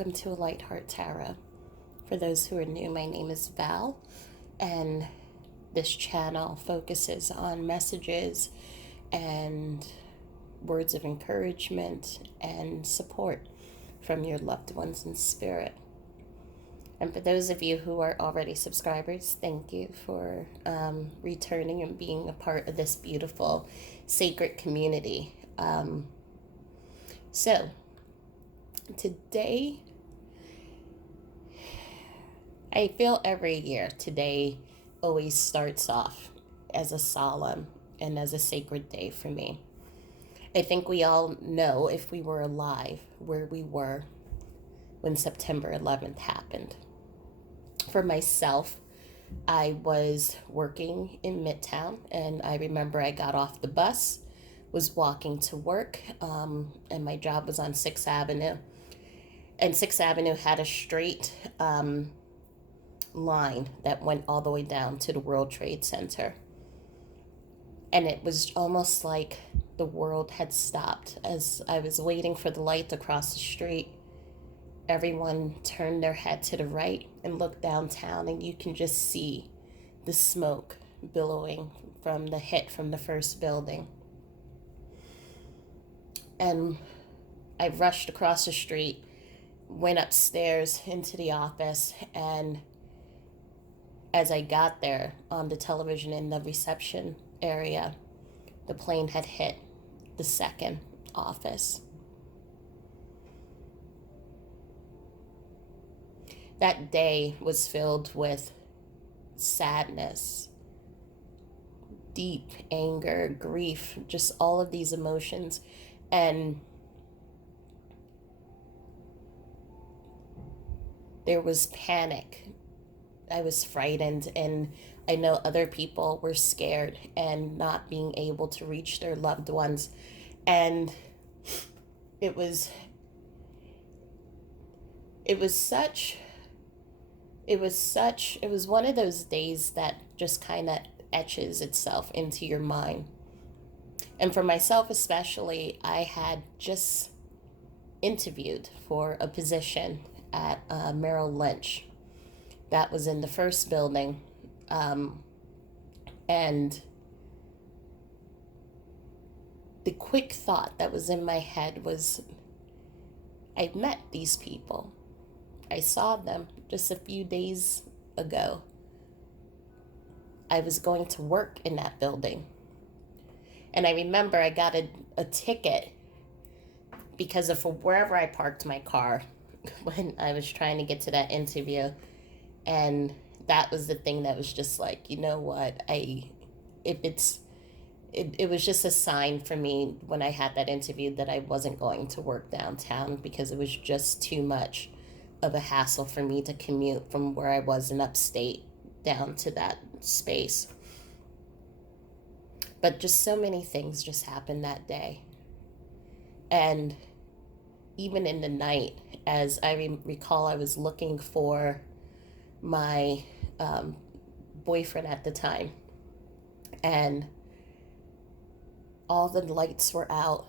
welcome to A Light Heart Tarot. For those who are new, my name is Val, and this channel focuses on messages and words of encouragement and support from your loved ones in spirit. And for those of you who are already subscribers, thank you for returning and being a part of this beautiful, sacred community. So, today, I feel every year today always starts off as a solemn and as a sacred day for me. I think we all know, if we were alive, where we were when September 11th happened. For myself, I was working in Midtown, and I remember I got off the bus, was walking to work, and my job was on 6th Avenue. And 6th Avenue had a straight line that went all the way down to the World Trade Center. And it was almost like the world had stopped. As I was waiting for the light to cross the street, everyone turned their head to the right and looked downtown, and you can just see the smoke billowing from the hit from the first building. And I rushed across the street, went upstairs into the office, and as I got there, on the television in the reception area, the plane had hit the second office. That day was filled with sadness, deep anger, grief, just all of these emotions. And there was panic. I was frightened, and I know other people were scared and not being able to reach their loved ones. And it was one of those days that just kind of etches itself into your mind. And for myself especially, I had just interviewed for a position at Merrill Lynch. That was in the first building. And the quick thought that was in my head was, I met these people. I saw them just a few days ago. I was going to work in that building. And I remember I got a ticket because of wherever I parked my car when I was trying to get to that interview. And that was the thing that was just like, you know what, it was just a sign for me when I had that interview that I wasn't going to work downtown, because it was just too much of a hassle for me to commute from where I was in upstate down to that space. But just so many things just happened that day. And even in the night, as I recall, I was looking for my boyfriend at the time, and all the lights were out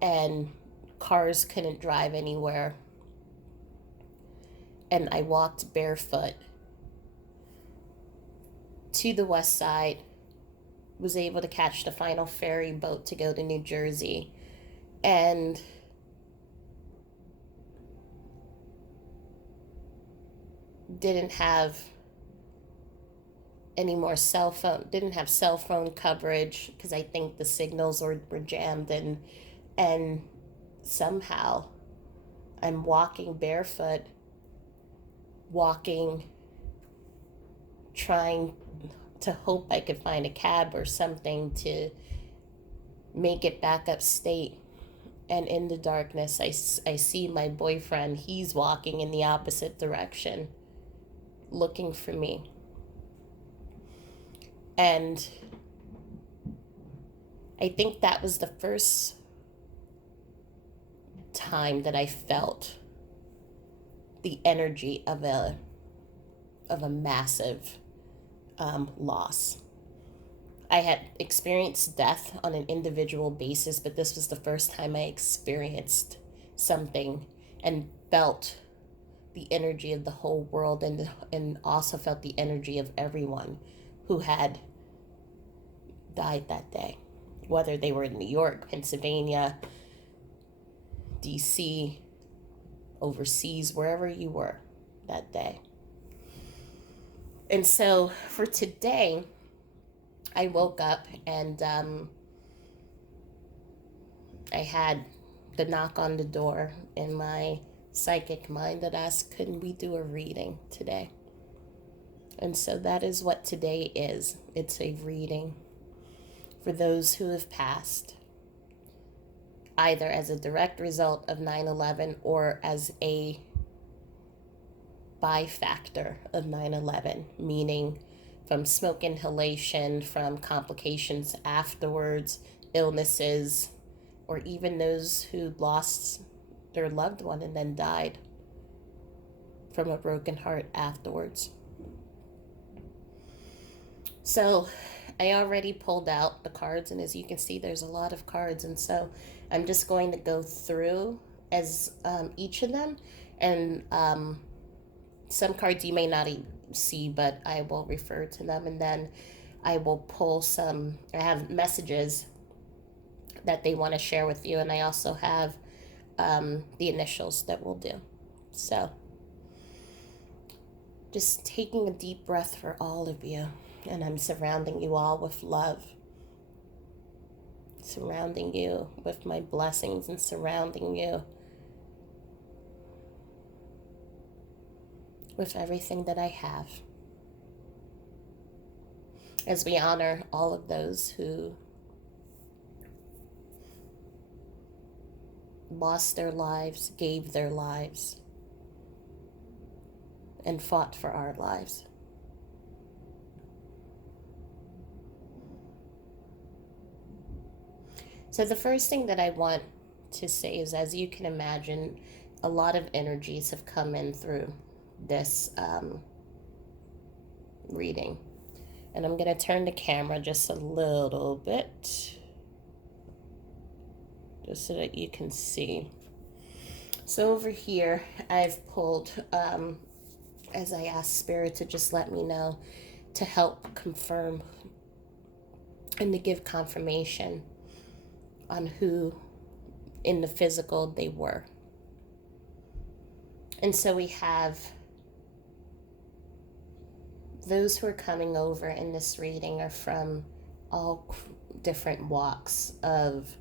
and cars couldn't drive anywhere, and I walked barefoot to the west side, was able to catch the final ferry boat to go to New Jersey, and didn't have cell phone coverage, because I think the signals were jammed, and somehow I'm walking barefoot, trying to hope I could find a cab or something to make it back upstate. And in the darkness, I see my boyfriend. He's walking in the opposite direction, looking for me. And I think that was the first time that I felt the energy of a massive loss. I had experienced death on an individual basis, but this was the first time I experienced something and felt the energy of the whole world, and also felt the energy of everyone who had died that day, whether they were in New York, Pennsylvania, DC, overseas, wherever you were that day. And so for today, I woke up and I had the knock on the door in my psychic mind that asked, couldn't we do a reading today? And so that is what today is. It's a reading for those who have passed, either as a direct result of 9/11 or as a byfactor of 9/11, meaning from smoke inhalation, from complications afterwards, illnesses, or even those who lost their loved one and then died from a broken heart afterwards. So I already pulled out the cards, and as you can see, there's a lot of cards, and so I'm just going to go through as each of them, and some cards you may not see, but I will refer to them, and then I will pull some. I have messages that they want to share with you, and I also have the initials that we'll do. So just taking a deep breath for all of you, and I'm surrounding you all with love, surrounding you with my blessings, and surrounding you with everything that I have, as we honor all of those who lost their lives, gave their lives, and fought for our lives. So the first thing that I want to say is, as you can imagine, a lot of energies have come in through this reading. And I'm going to turn the camera just a little bit, just so that you can see. So over here, I've pulled, as I asked Spirit to just let me know, to help confirm and to give confirmation on who in the physical they were. And so we have those who are coming over in this reading are from all different walks of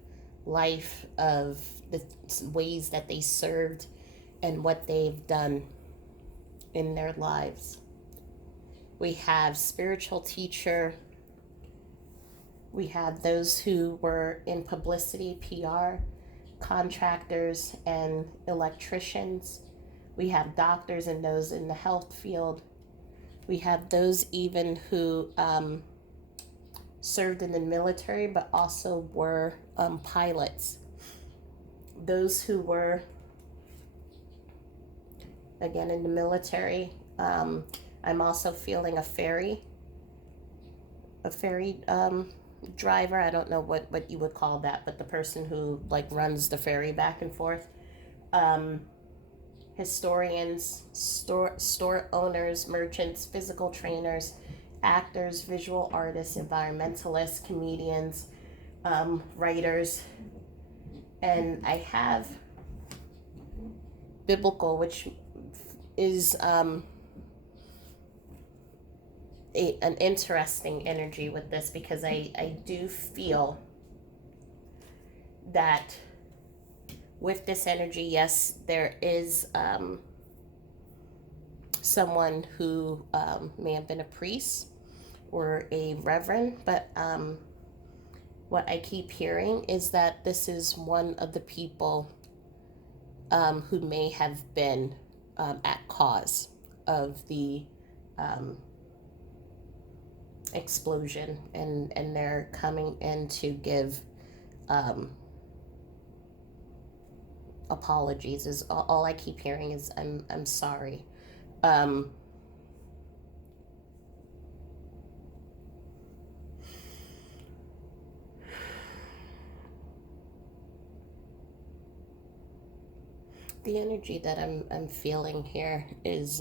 life, of the ways that they served and what they've done in their lives. We have spiritual teacher. We have those who were in publicity, PR, contractors, and electricians. We have doctors and those in the health field. We have those even who served in the military but also were pilots. Those who were, again, in the military. I'm also feeling a ferry driver. I don't know what you would call that, but the person who like runs the ferry back and forth. Historians, store owners, merchants, physical trainers, actors, visual artists, environmentalists, comedians, writers. And I have biblical, which is an interesting energy with this, because I do feel that with this energy, yes, there is someone who may have been a priest or a reverend, but what I keep hearing is that this is one of the people who may have been at cause of the explosion, and they're coming in to give apologies. Is all I keep hearing is I'm sorry. The energy that I'm feeling here is,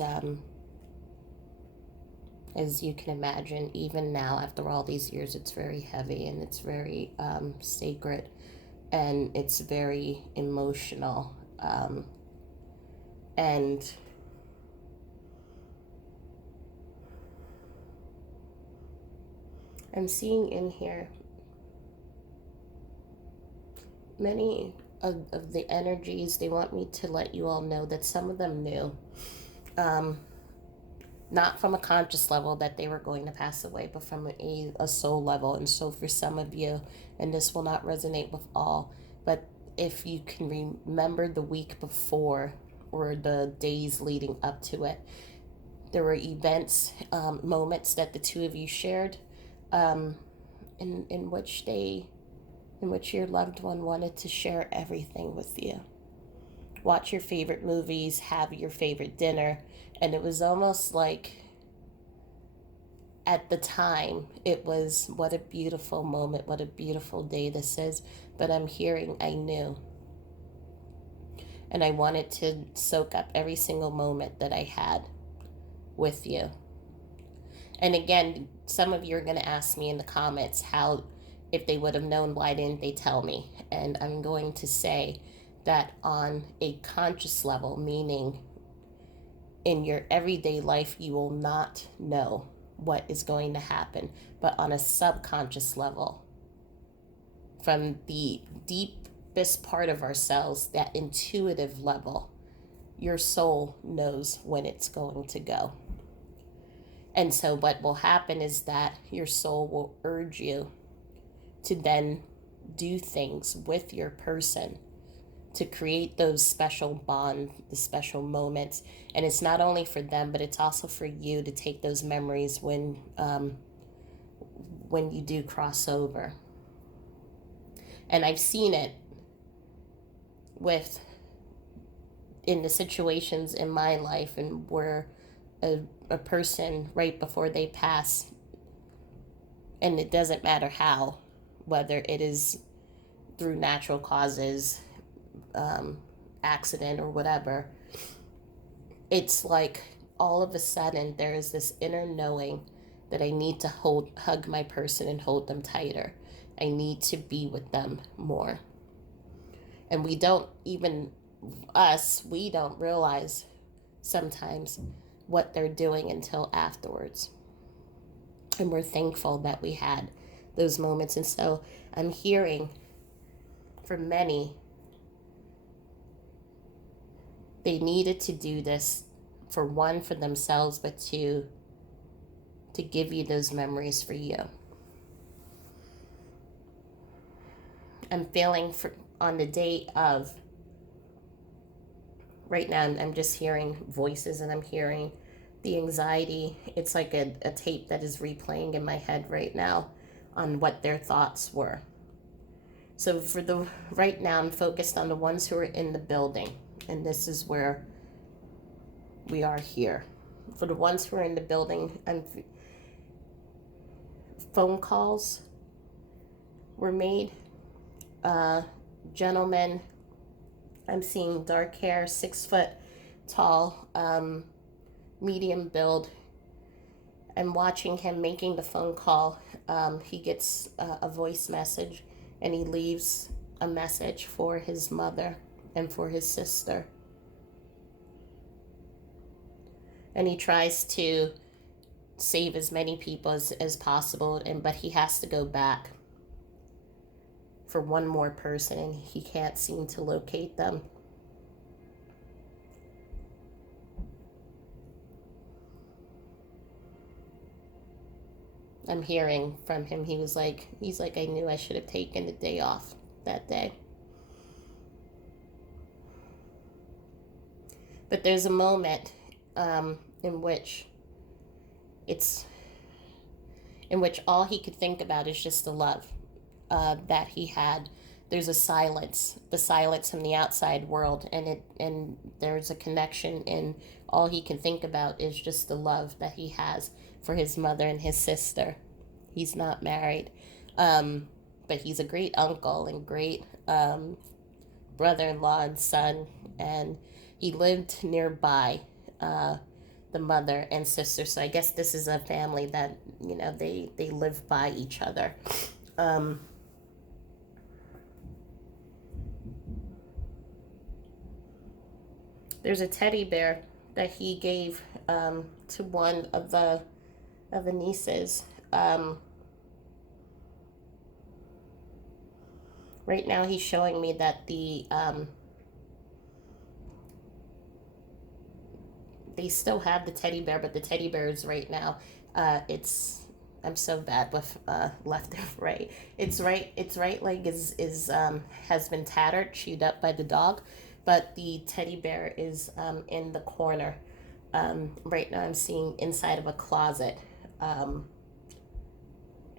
as you can imagine, even now after all these years, it's very heavy and it's very sacred and it's very emotional. And I'm seeing in here many of the energies. They want me to let you all know that some of them knew. Um, Not from a conscious level that they were going to pass away, but from a soul level. And so for some of you, and this will not resonate with all, but if you can remember the week before or the days leading up to it, there were events, moments that the two of you shared, um, in which in which your loved one wanted to share everything with you. Watch your favorite movies, have your favorite dinner, and it was almost like at the time it was, what a beautiful moment, what a beautiful day this is. But I'm hearing, I knew, and I wanted to soak up every single moment that I had with you. And again, some of you are going to ask me in the comments how, if they would have known, why didn't they tell me? And I'm going to say that on a conscious level, meaning in your everyday life, you will not know what is going to happen. But on a subconscious level, from the deepest part of ourselves, that intuitive level, your soul knows when it's going to go. And so what will happen is that your soul will urge you to then do things with your person to create those special bonds, the special moments. And it's not only for them, but it's also for you to take those memories when you do cross over. And I've seen it with in the situations in my life and where a person right before they pass, and it doesn't matter how, whether it is through natural causes, accident or whatever, it's like all of a sudden there is this inner knowing that I need to hug my person and hold them tighter. I need to be with them more. And we don't realize sometimes what they're doing until afterwards. And we're thankful that we had those moments. And so I'm hearing for many, they needed to do this, for one, for themselves, but two, to give you those memories for you. I'm feeling on the day of, right now I'm just hearing voices and I'm hearing the anxiety. It's like a tape that is replaying in my head right now on what their thoughts were. So right now I'm focused on the ones who are in the building, and this is where we are here. For the ones who are in the building, phone calls were made. Gentleman, I'm seeing dark hair, 6 foot tall, medium build. I'm watching him making the phone call. He gets a voice message and he leaves a message for his mother and for his sister. And he tries to save as many people as possible, but he has to go back for one more person and he can't seem to locate them. I'm hearing from him, he's like, I knew I should have taken the day off that day. But there's a moment in which all he could think about is just the love that he had. There's the silence from the outside world, and there's a connection, and all he can think about is just the love that he has for his mother and his sister. He's not married, but he's a great uncle and great brother-in-law and son, and he lived nearby, uh, the mother and sister. So I guess this is a family that, they live by each other. Um, there's a teddy bear that he gave, to one of the nieces. Um, right now, he's showing me that they still have the teddy bear, but the teddy bear is right now. It's I'm so bad with left and right. Its right leg is has been tattered, chewed up by the dog, but the teddy bear is in the corner. Right now, I'm seeing inside of a closet, um,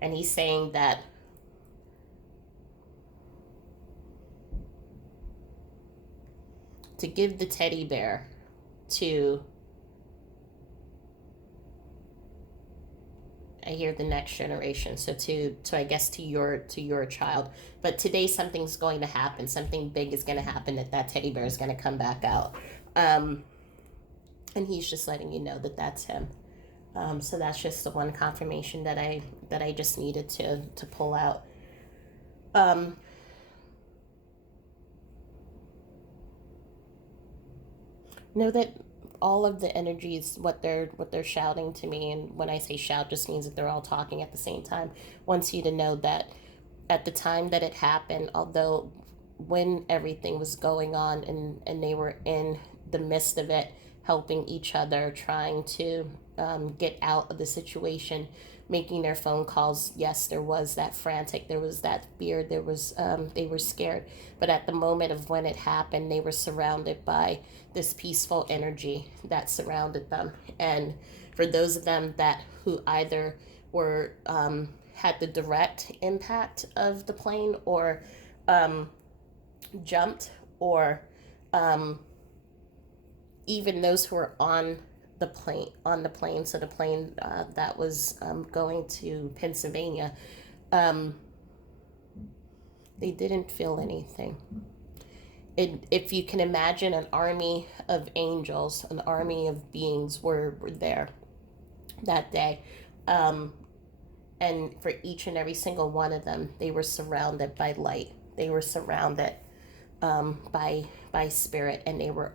and he's saying that to give the teddy bear to, I hear, the next generation. So to I guess to your child. But today something's going to happen. Something big is going to happen, that teddy bear is going to come back out. Um, and he's just letting you know that that's him. So that's just the one confirmation that I just needed to pull out. Um, know that all of the energies, what they're shouting to me, and when I say shout, just means that they're all talking at the same time, wants you to know that at the time that it happened, although when everything was going on, and they were in the midst of it, helping each other, trying to get out of the situation, making their phone calls. Yes, there was that frantic, there was that fear, there was they were scared, but at the moment of when it happened, they were surrounded by this peaceful energy that surrounded them. And for those of them that who either were had the direct impact of the plane, or um, jumped, or um, even those who were on the plane, so the plane that was going to Pennsylvania, um, they didn't feel anything. If you can imagine, an army of angels, an army of beings were there that day. Um, and for each and every single one of them, they were surrounded by light. They were surrounded by spirit, and they were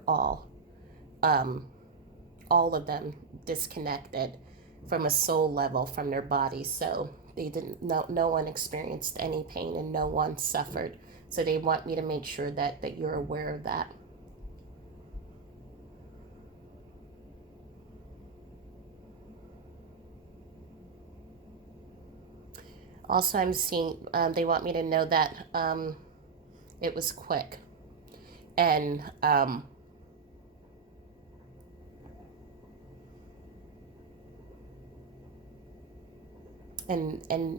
um, all of them disconnected from a soul level from their bodies. So they didn't. No one experienced any pain, and no one suffered. So they want me to make sure that you're aware of that. Also, I'm seeing, they want me to know that it was quick, and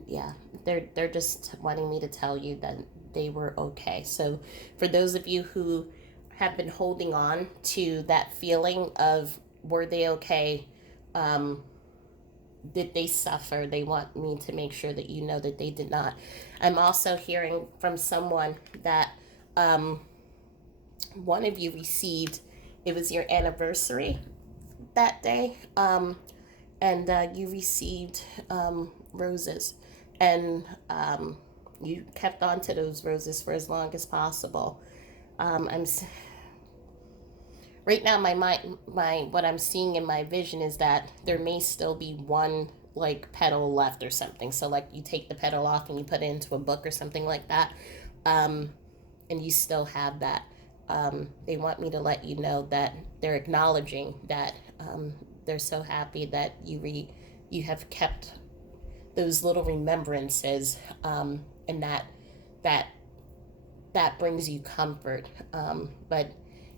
yeah, they're just wanting me to tell you that they were okay. So for those of you who have been holding on to that feeling of, were they okay, um, did they suffer, they want me to make sure that you know that they did not. I'm also hearing from someone that um, one of you received, it was your anniversary that day, and you received roses, and you kept on to those roses for as long as possible. I'm right now, my what I'm seeing in my vision is that there may still be one, like, petal left or something. So like, you take the petal off and you put it into a book or something like that, um, and you still have that. They want me to let you know that they're acknowledging that, they're so happy that you have kept those little remembrances, and that that brings you comfort. But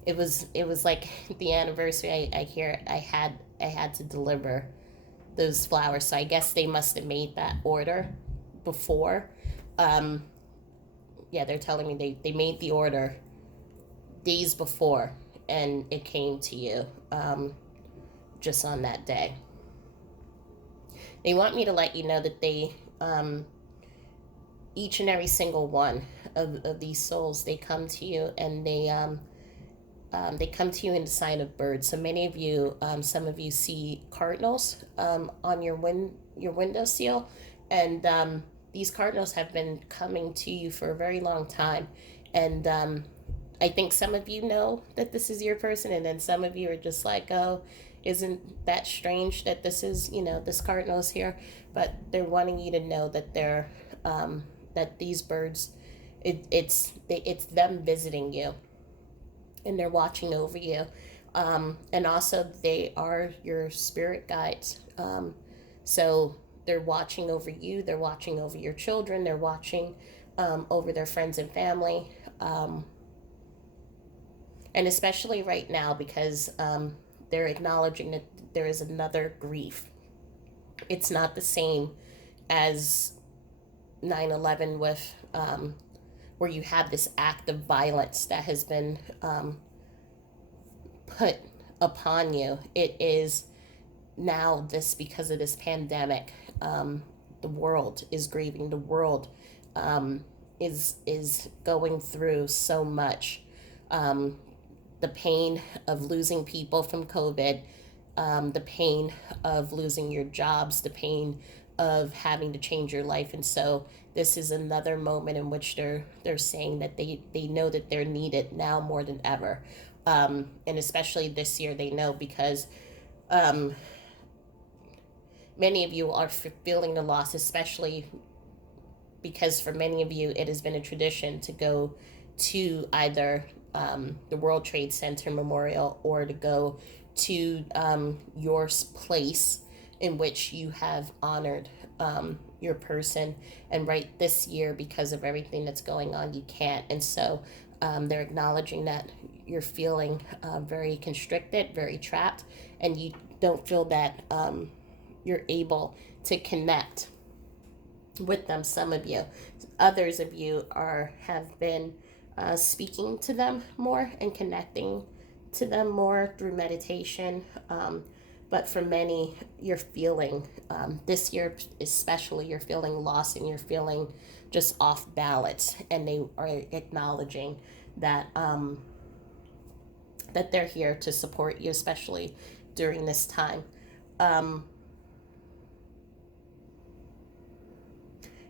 it was like the anniversary. I hear I had to deliver those flowers, so I guess they must have made that order before. Um, yeah, they're telling me they made the order days before, and it came to you, just on that day. They want me to let you know that each and every single one of these souls, they come to you, and they come to you in the sign of birds. So many of you, some of you see cardinals on your windowsill, and these cardinals have been coming to you for a very long time, and I think some of you know that this is your person, and then some of you are just like, oh, isn't that strange that this is, this cardinal is here? But they're wanting you to know that that these birds, it's them visiting you, and they're watching over you, and also they are your spirit guides. So they're watching over you. They're watching over your children. They're watching over their friends and family. And especially right now, because they're acknowledging that there is another grief. It's not the same as 9/11 with where you have this act of violence that has been put upon you. It is now this, because of this pandemic. The world is grieving. The world is going through so much. The pain of losing people from COVID, the pain of losing your jobs, the pain of having to change your life. And so this is another moment in which they're saying that they know that they're needed now more than ever. And especially this year, they know, because many of you are feeling the loss, especially because for many of you, it has been a tradition to go to either the World Trade Center Memorial, or to go to your place in which you have honored your person. And right this year, because of everything that's going on, you can't. And so they're acknowledging that you're feeling very constricted, very trapped, and you don't feel that you're able to connect with them. Some of you, others of you have been speaking to them more and connecting to them more through meditation. But for many, you're feeling, this year especially, you're feeling lost, and you're feeling just off balance. And they are acknowledging that that they're here to support you, especially during this time.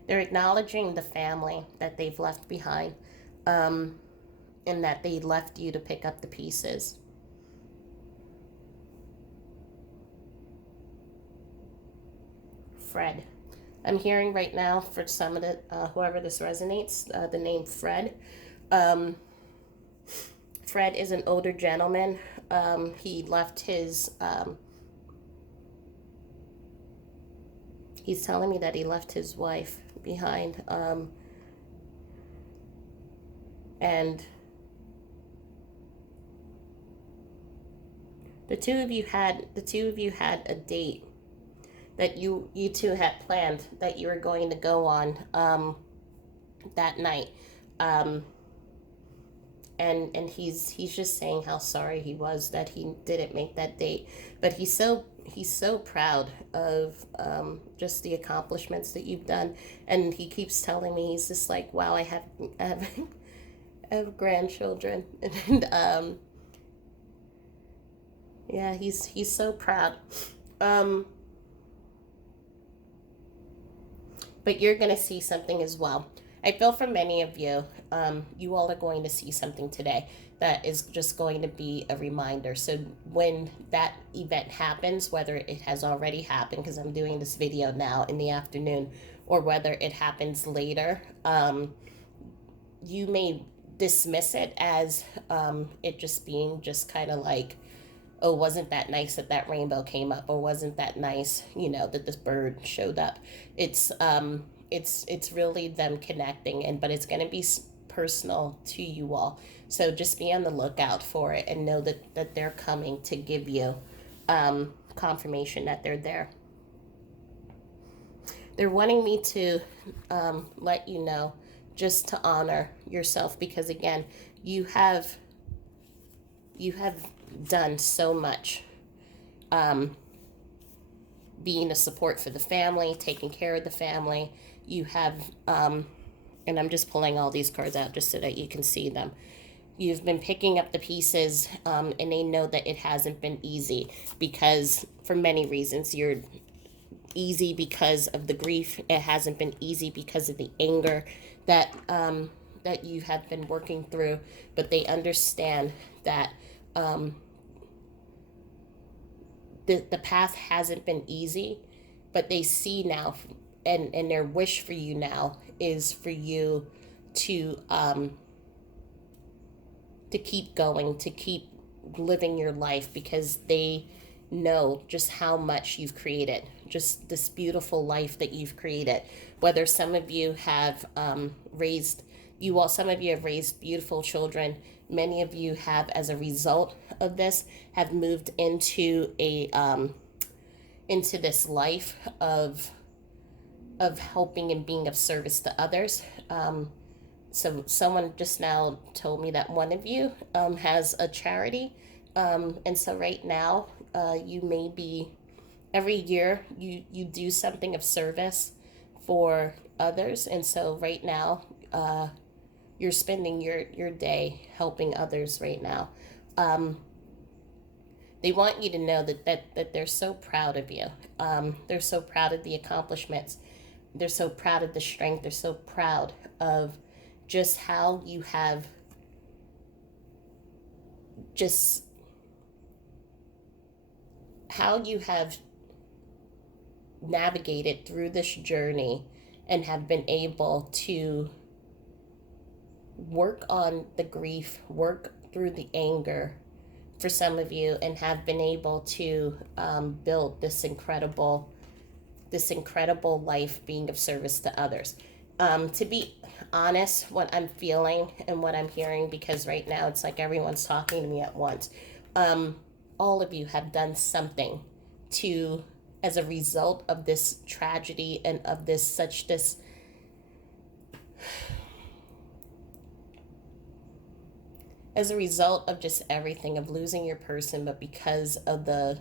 They're acknowledging the family that they've left behind, and that they left you to pick up the pieces. Fred. I'm hearing right now, for some of the, whoever this resonates, the name Fred. Fred is an older gentleman. He left his, he's telling me that he left his wife behind. And the two of you had a date that you two had planned that you were going to go on that night. And he's just saying how sorry he was that he didn't make that date, but he's so proud of just the accomplishments that you've done. And he keeps telling me, he's just like, wow, I have grandchildren. And yeah, he's so proud. But you're gonna see something as well. I feel for many of you, you all are going to see something today that is just going to be a reminder. So when that event happens, whether it has already happened, because I'm doing this video now in the afternoon, or whether it happens later, you may dismiss it as it just being just kind of like, oh, wasn't that nice that that rainbow came up, or wasn't that nice, that this bird showed up. It's really them connecting, but it's going to be personal to you all. So just be on the lookout for it, and know that they're coming to give you confirmation that they're there. They're wanting me to let you know, just to honor yourself, because again, you have done so much, being a support for the family, taking care of the family. You have, and I'm just pulling all these cards out just so that you can see them. You've been picking up the pieces, and they know that it hasn't been easy because, for many reasons, you're easy because of the grief. It hasn't been easy because of the anger that you have been working through. But they understand that um, the path hasn't been easy, but they see now, and their wish for you now is for you to to keep going, to keep living your life, because they know just how much you've created, just this beautiful life that you've created. Whether some of you have some of you have raised beautiful children. Many of you have, as a result of this, have moved into this life of helping and being of service to others. So someone just now told me that one of you has a charity, and so right now, you may be every year you do something of service for others, and so right now, you're spending your day helping others right now. Um, they want you to know that they're so proud of you. They're so proud of the accomplishments. They're so proud of the strength. They're so proud of just how you have just how you have navigated through this journey and have been able to work on the grief, work through the anger for some of you, and have been able to build this incredible life being of service to others. To be honest, what I'm feeling and what I'm hearing, because right now it's like everyone's talking to me at once. All of you have done something to, as a result of this tragedy and of this as a result of just everything, of losing your person, but because of the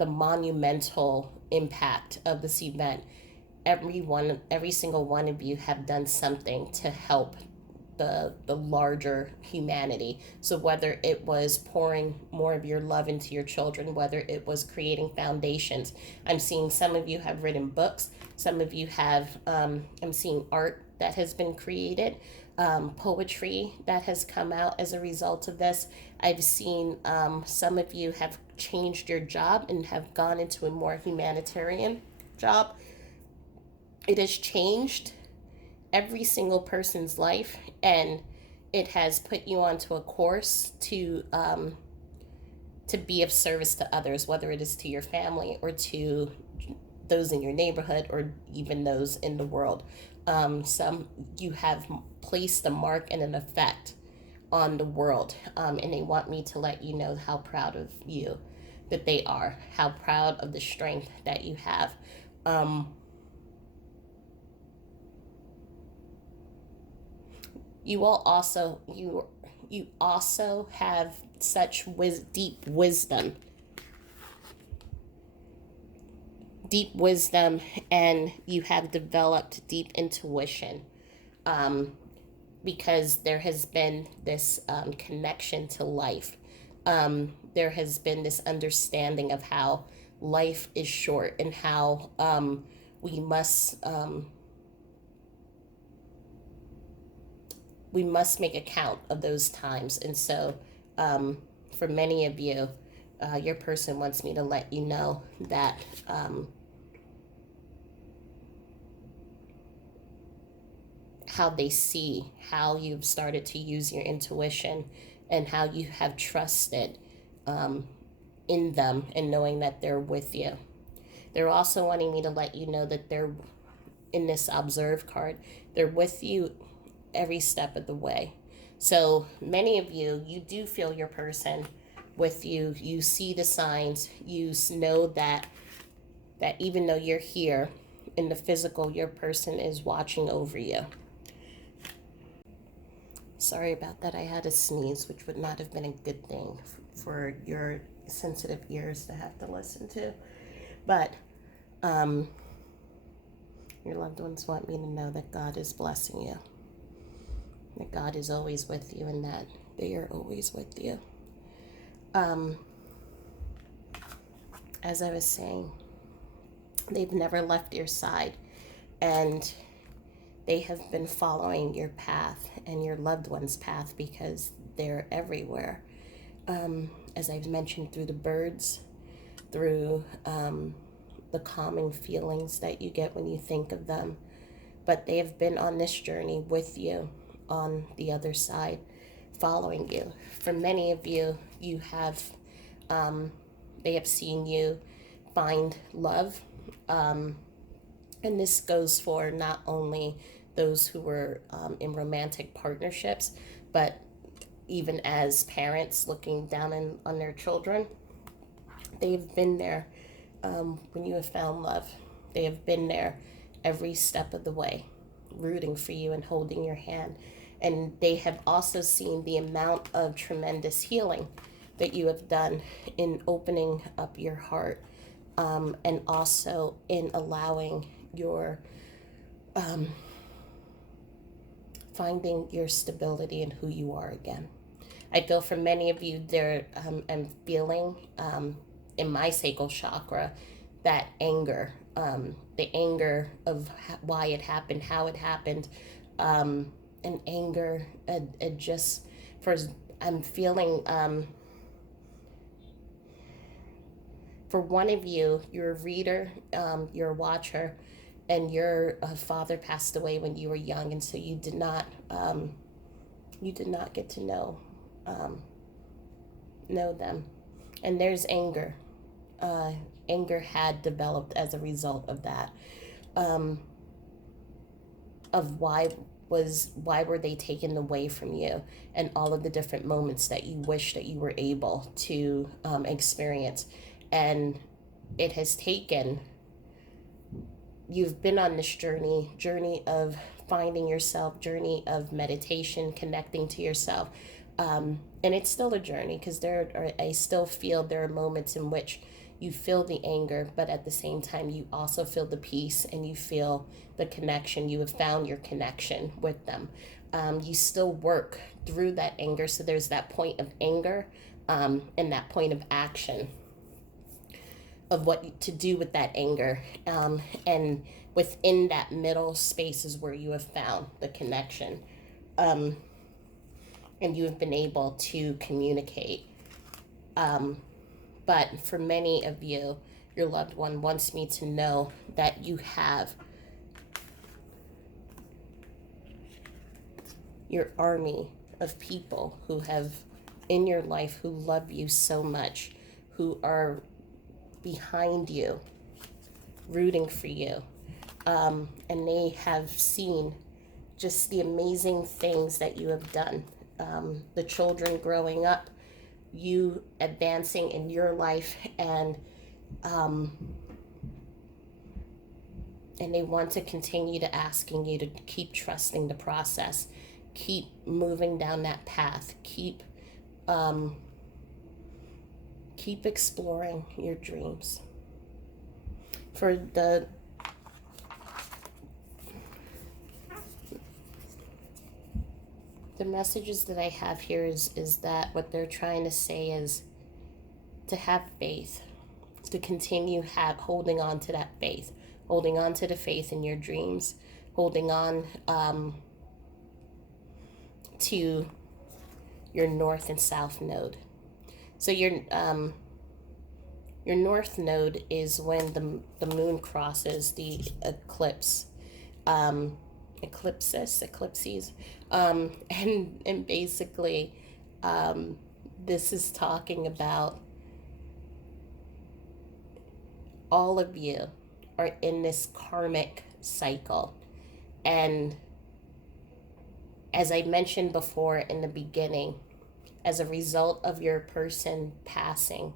monumental impact of this event, every single one of you have done something to help the larger humanity. So whether it was pouring more of your love into your children, whether it was creating foundations, I'm seeing some of you have written books. Some of you have, I'm seeing art that has been created, poetry that has come out as a result of this. I've seen some of you have changed your job and have gone into a more humanitarian job. It has changed every single person's life, and it has put you onto a course to be of service to others, whether it is to your family or to those in your neighborhood or even those in the world. Some you have placed a mark and an effect on the world, and they want me to let you know how proud of you that they are, how proud of the strength that you have. You all also you also have such deep wisdom, and you have developed deep intuition, um, because there has been this connection to life. There has been this understanding of how life is short, and how we must um, we must make account of those times. And so, for many of you, your person wants me to let you know that how they see how you've started to use your intuition, and how you have trusted um, in them, and knowing that they're with you. They're also wanting me to let you know that they're in this observe card. They're with you every step of the way. So many of you, you do feel your person with you. You see the signs. You know that even though you're here in the physical, your person is watching over you. Sorry about that. I had a sneeze, which would not have been a good thing for your sensitive ears to have to listen to. But um, your loved ones want me to know that God is blessing you. that God is always with you and that they are always with you. Um, as I was saying, they've never left your side, and they have been following your path and your loved one's path because they're everywhere. As I've mentioned, through the birds, through the calming feelings that you get when you think of them. But they have been on this journey with you on the other side, following you. For many of you, you have, they have seen you find love. And this goes for not only those who were in romantic partnerships, but even as parents looking down on their children. They've been there when you have found love. They have been there every step of the way, rooting for you and holding your hand. And they have also seen the amount of tremendous healing that you have done in opening up your heart, and also in allowing your finding your stability in who you are again. I feel for many of you there, I'm feeling in my sacral chakra that anger, the anger of why it happened, how it happened, and anger, just for, I'm feeling, for one of you, you're a reader, you're a watcher, and your father passed away when you were young, and so you did not get to know them. And there's anger. Anger had developed as a result of that. Of why were they taken away from you, and all of the different moments that you wish that you were able to experience. And it has taken, you've been on this journey of finding yourself, journey of meditation, connecting to yourself. And it's still a journey, because I still feel there are moments in which you feel the anger, but at the same time, you also feel the peace and you feel the connection. You have found your connection with them. You still work through that anger. So there's that point of anger, and that point of action of what to do with that anger. And within that middle space is where you have found the connection. And you have been able to communicate. But for many of you, your loved one wants me to know that you have your army of people who have in your life, who love you so much, who are behind you, rooting for you. And they have seen just the amazing things that you have done. The children growing up, you advancing in your life, and they want to continue to asking you to keep trusting the process, keep moving down that path, keep exploring your dreams. For the messages that I have here is that what they're trying to say is to have faith, to continue holding on to that faith, holding on to the faith in your dreams, holding on to your north and south node. So your north node is when the moon crosses the eclipses, and basically this is talking about all of you are in this karmic cycle. And as I mentioned before in the beginning, as a result of your person passing,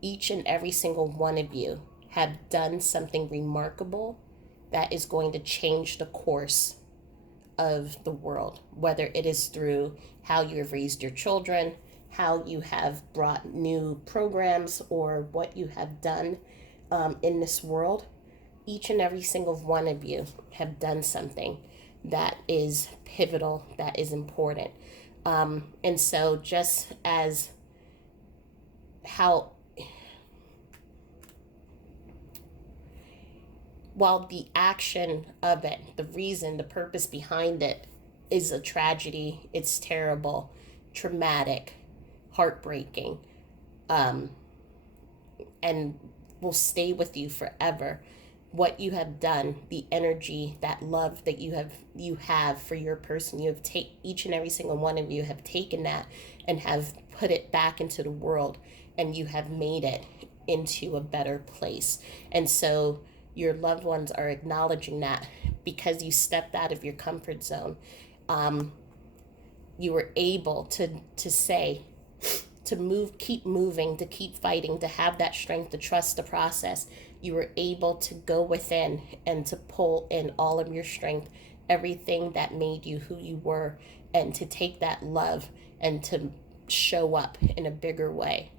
each and every single one of you have done something remarkable that is going to change the course of the world, whether it is through how you have raised your children, how you have brought new programs, or what you have done in this world. Each and every single one of you have done something that is pivotal, that is important. And so just as how, while the action of it, the reason, the purpose behind it is a tragedy, it's terrible, traumatic, heartbreaking, um, and will stay with you forever. What you have done, the energy, that love that you have for your person, you have take each and every single one of you have taken that and have put it back into the world, and you have made it into a better place. And so your loved ones are acknowledging that because you stepped out of your comfort zone. Um, you were able to say, to move, keep moving, to keep fighting, to have that strength, to trust the process. You were able to go within and to pull in all of your strength, everything that made you who you were, and to take that love and to show up in a bigger way.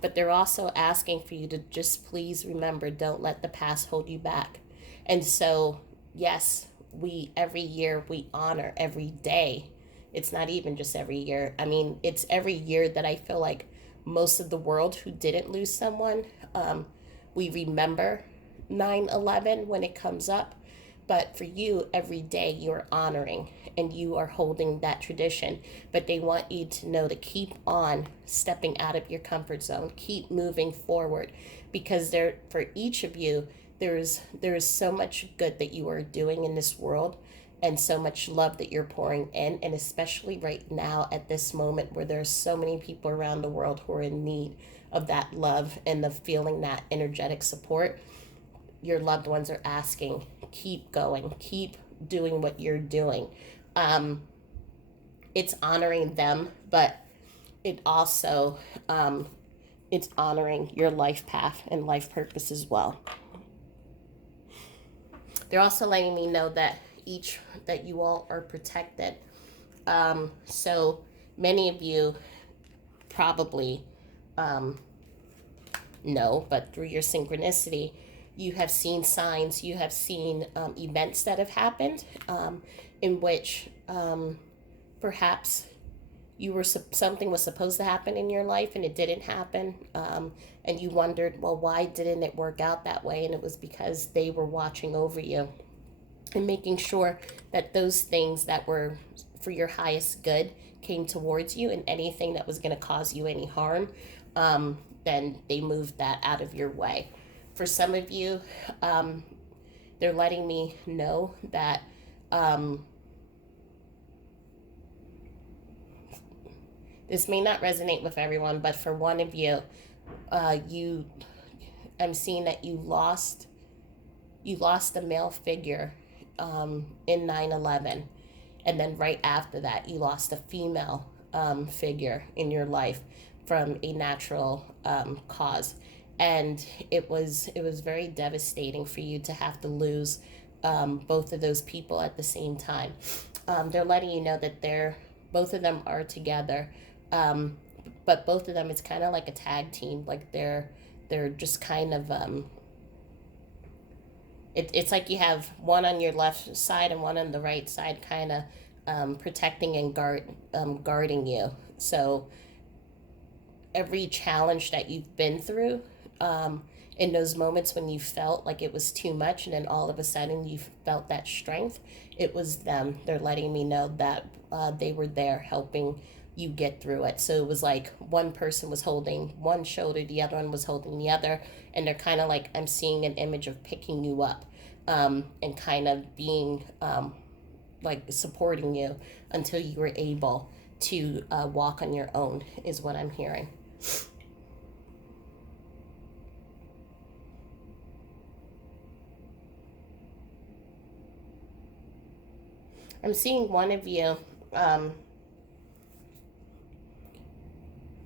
But they're also asking for you to just please remember, don't let the past hold you back. And so, yes, we every year we honor every day. It's not even just every year. I mean, it's every year that I feel like most of the world who didn't lose someone, we remember 9/11 when it comes up. But for you, every day you're honoring and you are holding that tradition. But they want you to know to keep on stepping out of your comfort zone, keep moving forward, because there, for each of you, there is so much good that you are doing in this world, and so much love that you're pouring in, and especially right now at this moment where there's so many people around the world who are in need of that love and of feeling that energetic support. Your loved ones are asking, keep going, keep doing what you're doing. um, it's honoring them, but it also, it's honoring your life path and life purpose as well. They're also letting me know that each that you all are protected. So many of you probably um, know, but through your synchronicity, you have seen signs, you have seen events that have happened, in which perhaps you were something was supposed to happen in your life and it didn't happen, and you wondered, well, why didn't it work out that way? And it was because they were watching over you and making sure that those things that were for your highest good came towards you, and anything that was going to cause you any harm, then they moved that out of your way. For some of you, they're letting me know that this may not resonate with everyone, but for one of you, you, I'm seeing that you lost a male figure in 9/11, and then right after that, you lost a female figure in your life from a natural cause, and it was very devastating for you to have to lose both of those people at the same time. They're letting you know that both of them are together, um, but both of them, it's kind of like a tag team. Like they're just kind of it's like you have one on your left side and one on the right side, kind of protecting and guarding you. So every challenge that you've been through, in those moments when you felt like it was too much, and then all of a sudden you felt that strength, it was them. They're letting me know that they were there helping you get through it. So it was like one person was holding one shoulder, the other one was holding the other, and they're kind of like, I'm seeing an image of picking you up, and kind of being like supporting you until you were able to walk on your own, is what I'm hearing. I'm seeing one of you, um,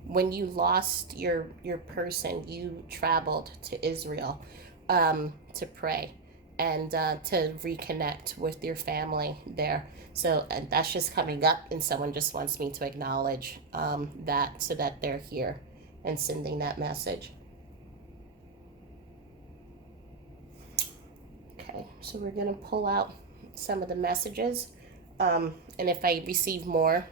when you lost your person, you traveled to Israel to pray and to reconnect with your family there. So that's just coming up, and someone just wants me to acknowledge that, so that they're here and sending that message. Okay, so we're gonna pull out some of the messages. And if I receive more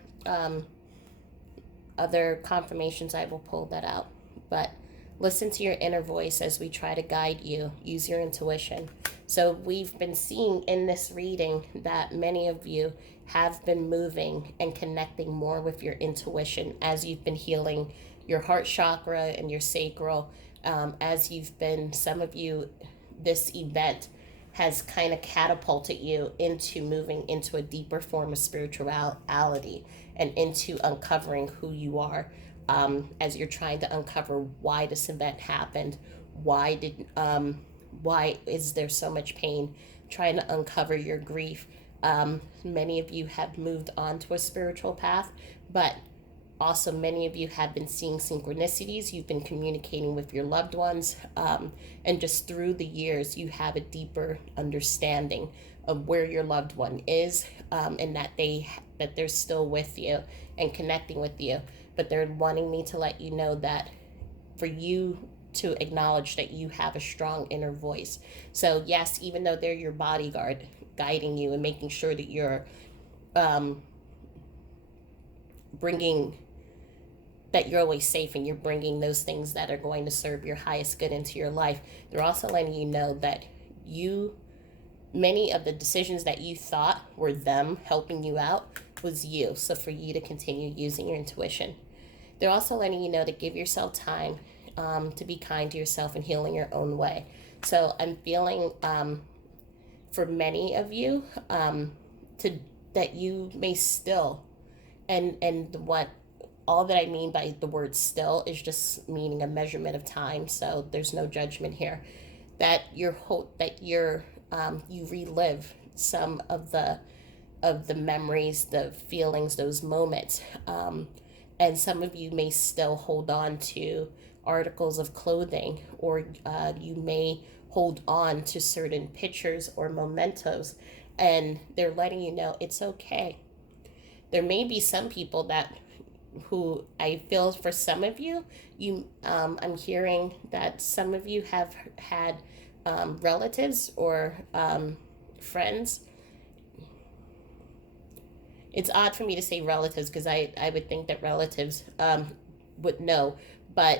other confirmations, I will pull that out. But listen to your inner voice as we try to guide you. Use your intuition. So we've been seeing in this reading that many of you have been moving and connecting more with your intuition as you've been healing your heart chakra and your sacral. As you've been, some of you, this event has kind of catapulted you into moving into a deeper form of spirituality and into uncovering who you are, as you're trying to uncover why this event happened, why is there so much pain, trying to uncover your grief. Many of you have moved on to a spiritual path, but also many of you have been seeing synchronicities. You've been communicating with your loved ones, and just through the years you have a deeper understanding of where your loved one is, and that they're still with you and connecting with you, but they're wanting me to let you know that for you to acknowledge that you have a strong inner voice. So yes, even though they're your bodyguard guiding you and making sure that you're bringing that you're always safe and you're bringing those things that are going to serve your highest good into your life, they're also letting you know that many of the decisions that you thought were them helping you out was you. So for you to continue using your intuition. They're also letting you know to give yourself time, to be kind to yourself and heal in your own way. So I'm feeling, for many of you, that you may still, and what all that I mean by the word still is just meaning a measurement of time. So there's no judgment here. That you relive some of the memories, the feelings, those moments, and some of you may still hold on to articles of clothing, or you may hold on to certain pictures or mementos, and they're letting you know it's okay. There may be some people who I feel, for some of you, I'm hearing that some of you have had relatives or friends. It's odd for me to say relatives because I would think that relatives would know, but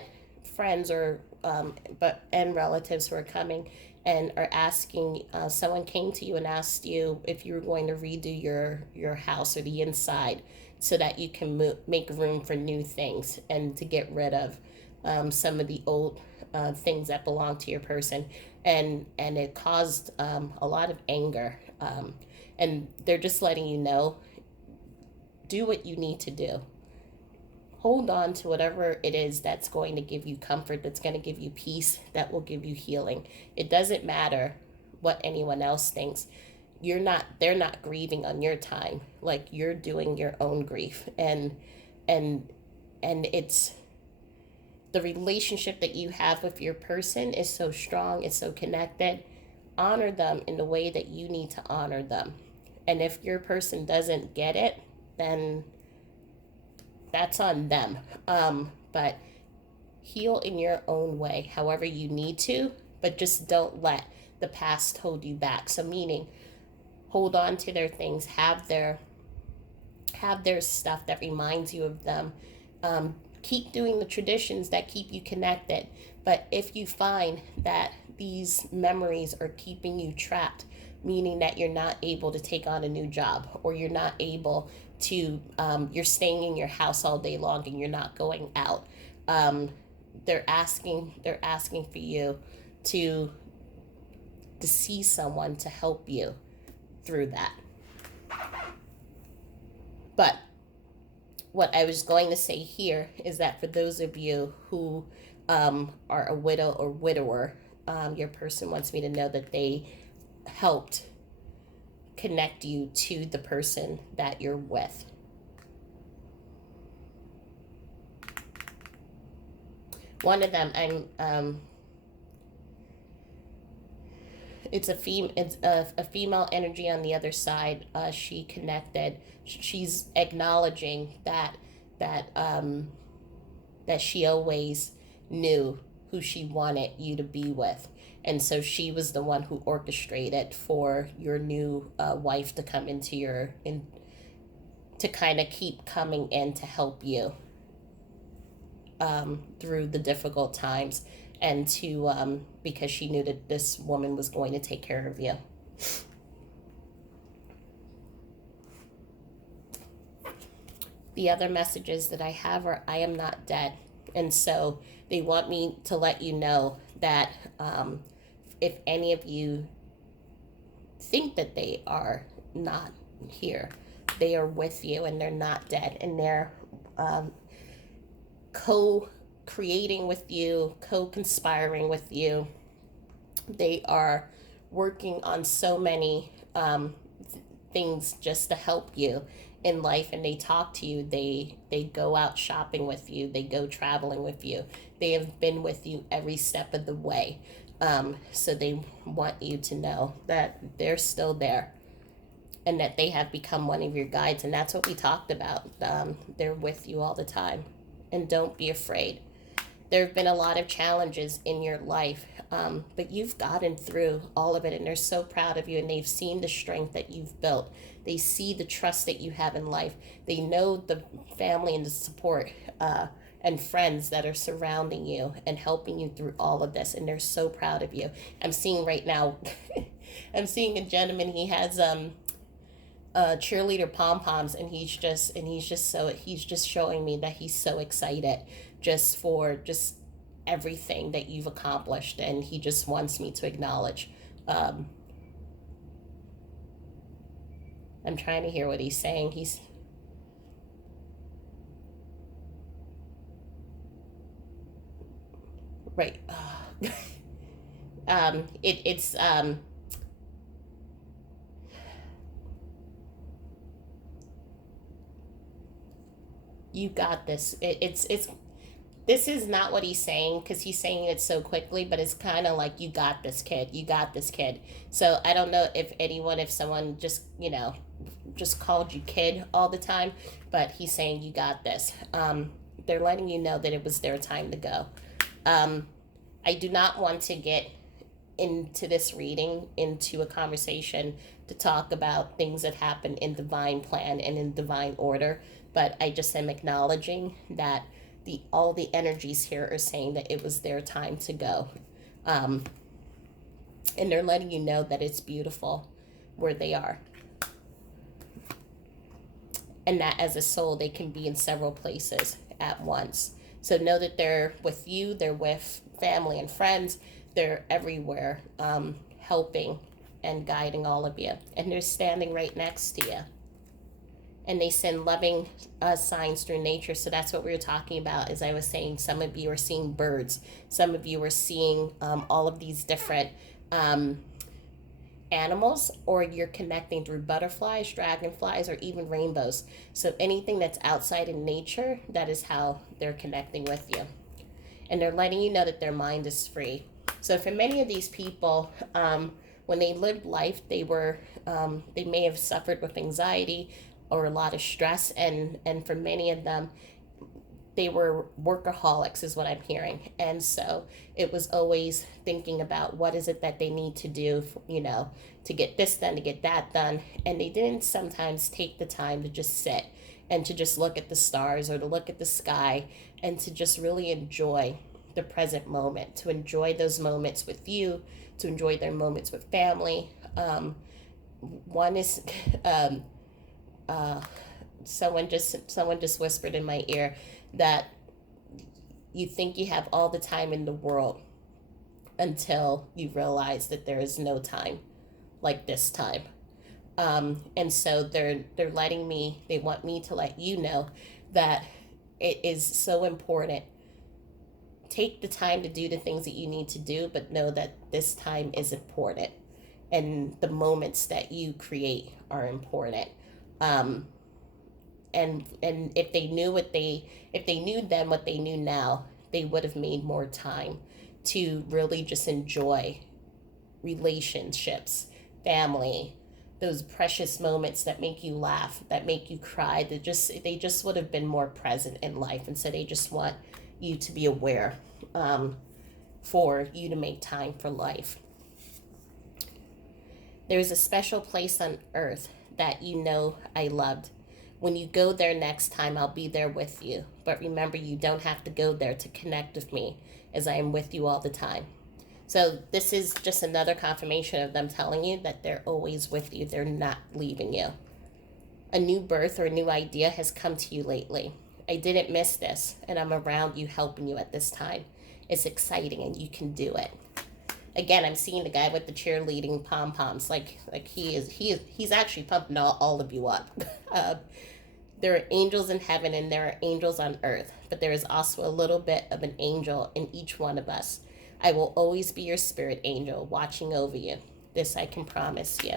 friends or and relatives who are coming and are asking, someone came to you and asked you if you were going to redo your house or the inside so that you can make room for new things and to get rid of some of the old things that belong to your person, and it caused a lot of anger, and they're just letting you know, do what you need to do. Hold on to whatever it is that's going to give you comfort, that's going to give you peace, that will give you healing. It doesn't matter what anyone else thinks. They're not grieving on your time. Like, you're doing your own grief, and it's the relationship that you have with your person is so strong, it's so connected. Honor them in the way that you need to honor them. And if your person doesn't get it, then that's on them. But heal in your own way, however you need to, but just don't let the past hold you back. So meaning, hold on to their things, have their stuff that reminds you of them. Keep doing the traditions that keep you connected. But if you find that these memories are keeping you trapped, meaning that you're not able to take on a new job, or you're not able to, you're staying in your house all day long and you're not going out, they're asking for you to see someone to help you through that. But what I was going to say here is that for those of you who are a widow or widower, your person wants me to know that they helped connect you to the person that you're with. One of them, it's a female energy on the other side. She connected. She's acknowledging that she always knew who she wanted you to be with, And so she was the one who orchestrated for your new wife to come into to kind of keep coming in to help you through the difficult times, and to because she knew that this woman was going to take care of you. The other messages that I have are, I am not dead. And so they want me to let you know that if any of you think that they are not here, they are with you and they're not dead, and they're co-creating with you, co-conspiring with you. They are working on so many things just to help you in life, and they talk to you, they go out shopping with you, they go traveling with you, they have been with you every step of the way. So they want you to know that they're still there and that they have become one of your guides, and that's what we talked about. They're with you all the time, and don't be afraid. There have been a lot of challenges in your life, but you've gotten through all of it, and they're so proud of you, and they've seen the strength that you've built. They see the trust that you have in life. They know the family and the support and friends that are surrounding you and helping you through all of this, and they're so proud of you. I'm seeing right now, I'm seeing a gentleman, he has cheerleader pom-poms, and he's just showing me that he's so excited just for just everything that you've accomplished, and he just wants me to acknowledge. I'm trying to hear what he's saying. He's right. It's you got this. It's this is not what he's saying, because he's saying it so quickly, but it's kind of like, you got this, kid, you got this, kid. So I don't know if someone just just called you kid all the time, but he's saying you got this. They're letting you know that it was their time to go. I do not want to get into this reading into a conversation to talk about things that happen in divine plan and in divine order, but I just am acknowledging that all the energies here are saying that it was their time to go. And they're letting you know that it's beautiful where they are, and that as a soul they can be in several places at once. So know that they're with you, they're with family and friends, they're everywhere, helping and guiding all of you, and they're standing right next to you. And they send loving signs through nature. So that's what we were talking about. As I was saying, some of you are seeing birds, some of you are seeing all of these different animals, or you're connecting through butterflies, dragonflies, or even rainbows. So anything that's outside in nature, that is how they're connecting with you. And they're letting you know that their mind is free. So for many of these people, when they lived life, they may have suffered with anxiety or a lot of stress, and for many of them, they were workaholics, is what I'm hearing. And so it was always thinking about what is it that they need to do, to get this done, to get that done. And they didn't sometimes take the time to just sit and to just look at the stars or to look at the sky and to just really enjoy the present moment, to enjoy those moments with you, to enjoy their moments with family. One is someone just whispered in my ear that you think you have all the time in the world until you realize that there is no time like this time. And so they want me to let you know that it is so important. Take the time to do the things that you need to do, but know that this time is important, and the moments that you create are important. And if they knew what they knew now, they would have made more time to really just enjoy relationships, family, those precious moments that make you laugh, that make you cry. They just would have been more present in life, and so they just want you to be aware. for you to make time for life. There's a special place on earth that you know I loved. When you go there next time, I'll be there with you. But remember, you don't have to go there to connect with me, as I am with you all the time. So this is just another confirmation of them telling you that they're always with you. They're not leaving you. A new birth or a new idea has come to you lately. I didn't miss this, and I'm around you helping you at this time. It's exciting, and you can do it. Again, I'm seeing the guy with the cheerleading pom-poms. Like he's actually pumping all of you up. There are angels in heaven and there are angels on earth, but there is also a little bit of an angel in each one of us. I will always be your spirit angel watching over you. This I can promise you.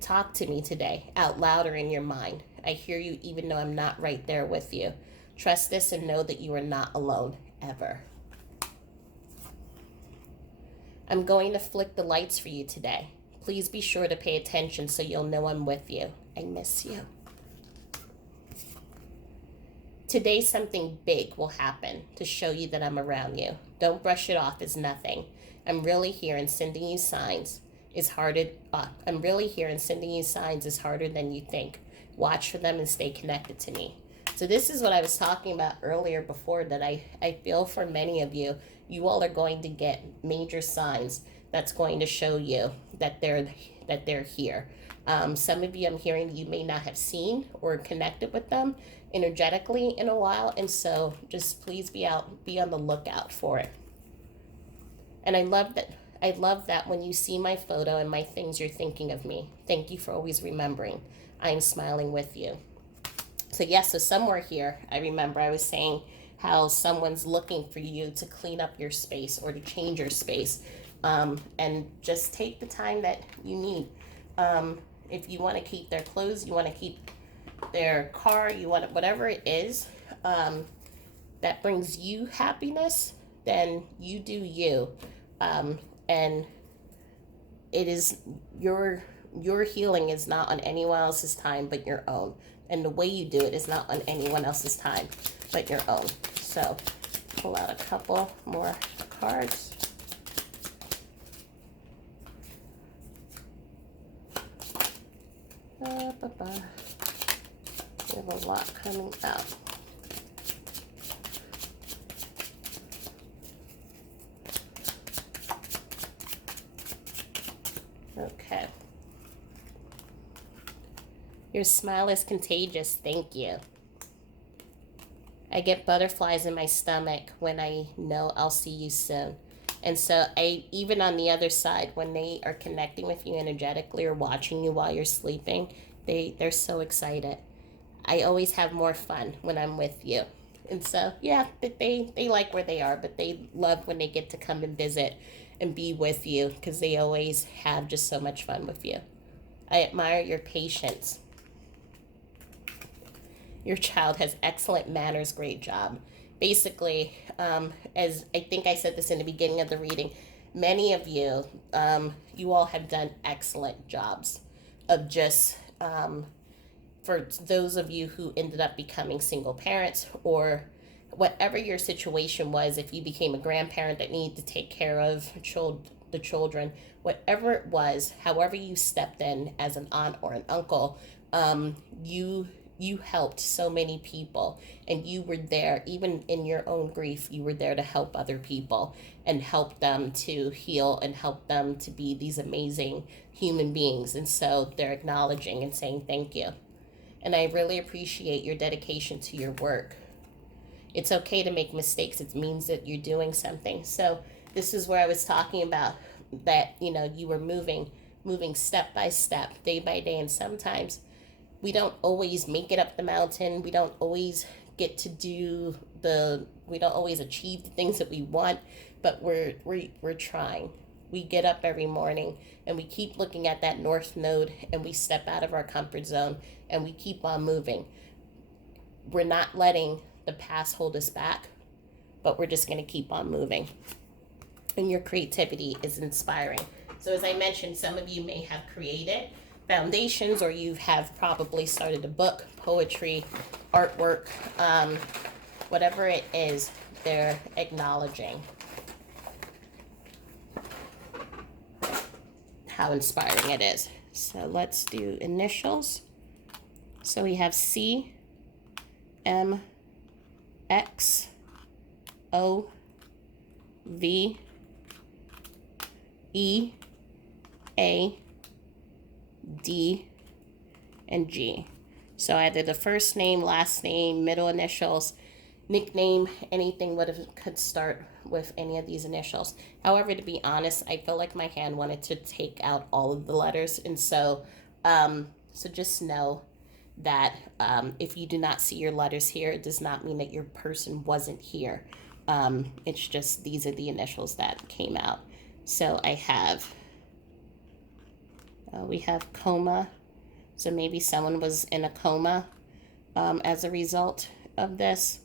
Talk to me today, out louder in your mind. I hear you even though I'm not right there with you. Trust this and know that you are not alone, ever. I'm going to flick the lights for you today. Please be sure to pay attention so you'll know I'm with you. I miss you. Today something big will happen to show you that I'm around you. Don't brush it off as nothing. I'm really here and sending you signs is harder. I'm really here and sending you signs is harder than you think. Watch for them and stay connected to me. So this is what I was talking about earlier before, that I feel for many of you, you all are going to get major signs that's going to show you that they're here. Some of you I'm hearing you may not have seen or connected with them energetically in a while, and so just please be on the lookout for it. And I love that when you see my photo and my things, you're thinking of me. Thank you for always remembering. I am smiling with you. So yes, so somewhere here, I remember I was saying how someone's looking for you to clean up your space or to change your space. And just take the time that you need. If you want to keep their clothes, you want to keep their car, you want whatever it is that brings you happiness, then you do you. And it is your healing is not on anyone else's time but your own. And the way you do it is not on anyone else's time but your own. So pull out a couple more cards. We have a lot coming out. Okay. Your smile is contagious. Thank you. I get butterflies in my stomach when I know I'll see you soon. And so even on the other side, when they are connecting with you energetically or watching you while you're sleeping, they're so excited. I always have more fun when I'm with you. And so, yeah, they like where they are, but they love when they get to come and visit and be with you because they always have just so much fun with you. I admire your patience. Your child has excellent manners. Great job. Basically, as I think I said this in the beginning of the reading, many of you, you all have done excellent jobs of just, for those of you who ended up becoming single parents or whatever your situation was, if you became a grandparent that needed to take care of the children, whatever it was, however you stepped in as an aunt or an uncle, you helped so many people, and you were there, even in your own grief, you were there to help other people and help them to heal and help them to be these amazing human beings. And so they're acknowledging and saying thank you. And I really appreciate your dedication to your work. It's okay to make mistakes. It means that you're doing something. So this is where I was talking about that, you were moving step by step, day by day, and sometimes we don't always make it up the mountain. We don't always get to we don't always achieve the things that we want, but we're trying. We get up every morning and we keep looking at that north node and we step out of our comfort zone and we keep on moving. We're not letting the past hold us back, but we're just going to keep on moving. And your creativity is inspiring. So as I mentioned, some of you may have created foundations, or you have probably started a book, poetry, artwork, whatever it is, they're acknowledging. how inspiring it is. So let's do initials. So we have C, M, X, O, V, E, A, D, and G. So either the first name, last name, middle initials, nickname, anything could start with any of these initials. However, to be honest, I feel like my hand wanted to take out all of the letters, and so just know that if you do not see your letters here, it does not mean that your person wasn't here. It's just these are the initials that came out. So I have, we have coma. So maybe someone was in a coma as a result of this.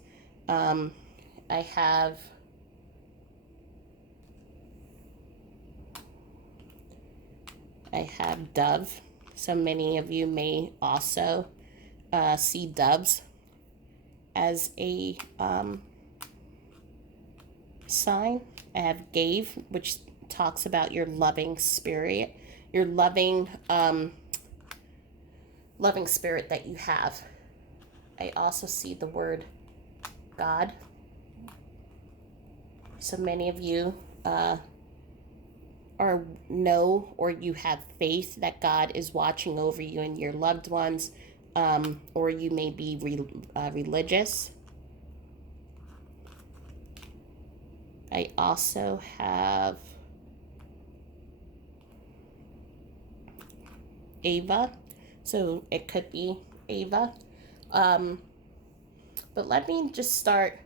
I have dove. So many of you may also see doves as a sign. I have gave, which talks about your loving spirit, your loving spirit that you have. I also see the word God. So many of you know or you have faith that God is watching over you and your loved ones, or you may be religious. I also have Ava, so it could be Ava. But let me just start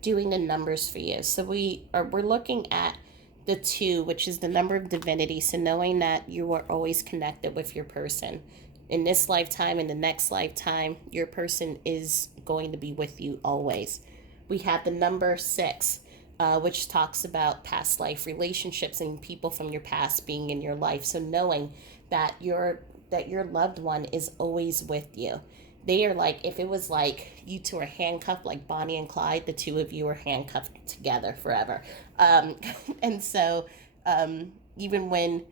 doing the numbers for you. So we're looking at the 2, which is the number of divinity. So knowing that you are always connected with your person. In this lifetime, in the next lifetime, your person is going to be with you always. We have the number 6, which talks about past life relationships and people from your past being in your life. So knowing that your loved one is always with you. They are like, if it was like you two are handcuffed like Bonnie and Clyde, the two of you are handcuffed together forever. And so even when,